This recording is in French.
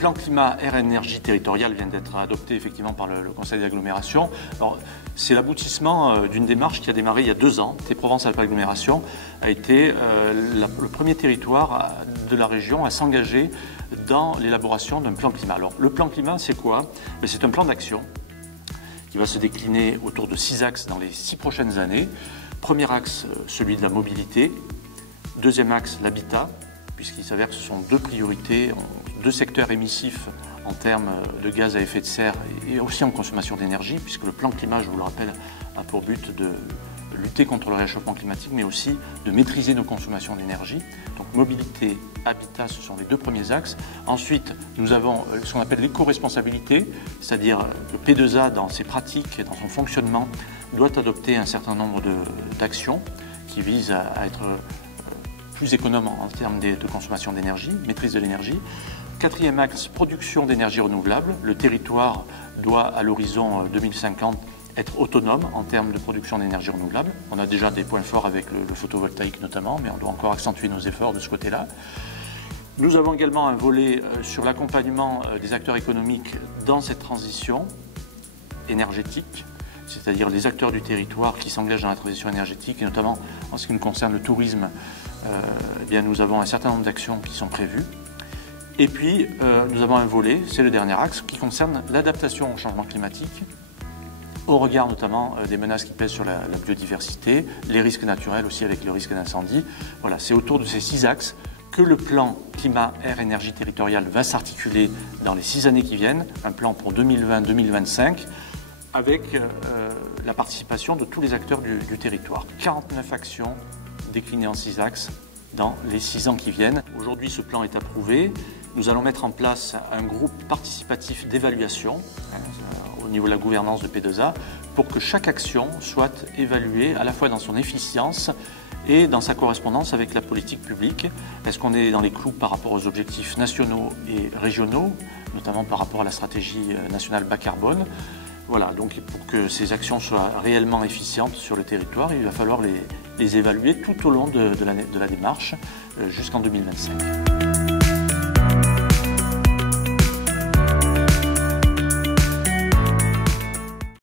plan climat air énergie territorial vient d'être adopté effectivement par le Conseil d'agglomération. C'est l'aboutissement d'une démarche qui a démarré il y a 2 ans. Provence-Alpes Agglomération a été le premier territoire de la région à s'engager dans l'élaboration d'un plan climat. Alors, le plan climat, c'est quoi? C'est un plan d'action qui va se décliner autour de 6 axes dans les 6 prochaines années. Premier axe, celui de la mobilité. Deuxième axe, l'habitat, puisqu'il s'avère que ce sont 2 priorités, 2 secteurs émissifs en termes de gaz à effet de serre et aussi en consommation d'énergie, puisque le plan climat, je vous le rappelle, a pour but de lutter contre le réchauffement climatique, mais aussi de maîtriser nos consommations d'énergie. Donc mobilité, habitat, ce sont les 2 premiers axes. Ensuite, nous avons ce qu'on appelle l'éco-responsabilité, c'est-à-dire le P2A dans ses pratiques et dans son fonctionnement doit adopter un certain nombre d'actions qui visent à être plus économe en termes de consommation d'énergie, maîtrise de l'énergie. 4e axe, production d'énergie renouvelable. Le territoire doit, à l'horizon 2050, être autonome en termes de production d'énergie renouvelable. On a déjà des points forts avec le photovoltaïque notamment, mais on doit encore accentuer nos efforts de ce côté-là. Nous avons également un volet sur l'accompagnement des acteurs économiques dans cette transition énergétique, c'est-à-dire les acteurs du territoire qui s'engagent dans la transition énergétique, et notamment en ce qui nous concerne le tourisme, nous avons un certain nombre d'actions qui sont prévues. Et puis, nous avons un volet, c'est le dernier axe, qui concerne l'adaptation au changement climatique, au regard notamment des menaces qui pèsent sur la biodiversité, les risques naturels aussi avec le risque d'incendie. Voilà, c'est autour de ces 6 axes que le plan climat, air, énergie territoriale va s'articuler dans les 6 années qui viennent, un plan pour 2020-2025, avec la participation de tous les acteurs du territoire. 49 actions déclinées en 6 axes dans les 6 ans qui viennent. Aujourd'hui, ce plan est approuvé. Nous allons mettre en place un groupe participatif d'évaluation au niveau de la gouvernance de P2A pour que chaque action soit évaluée à la fois dans son efficience et dans sa correspondance avec la politique publique. Est-ce qu'on est dans les clous par rapport aux objectifs nationaux et régionaux, notamment par rapport à la stratégie nationale bas carbone? Voilà, donc pour que ces actions soient réellement efficientes sur le territoire, il va falloir les évaluer tout au long de la démarche jusqu'en 2025.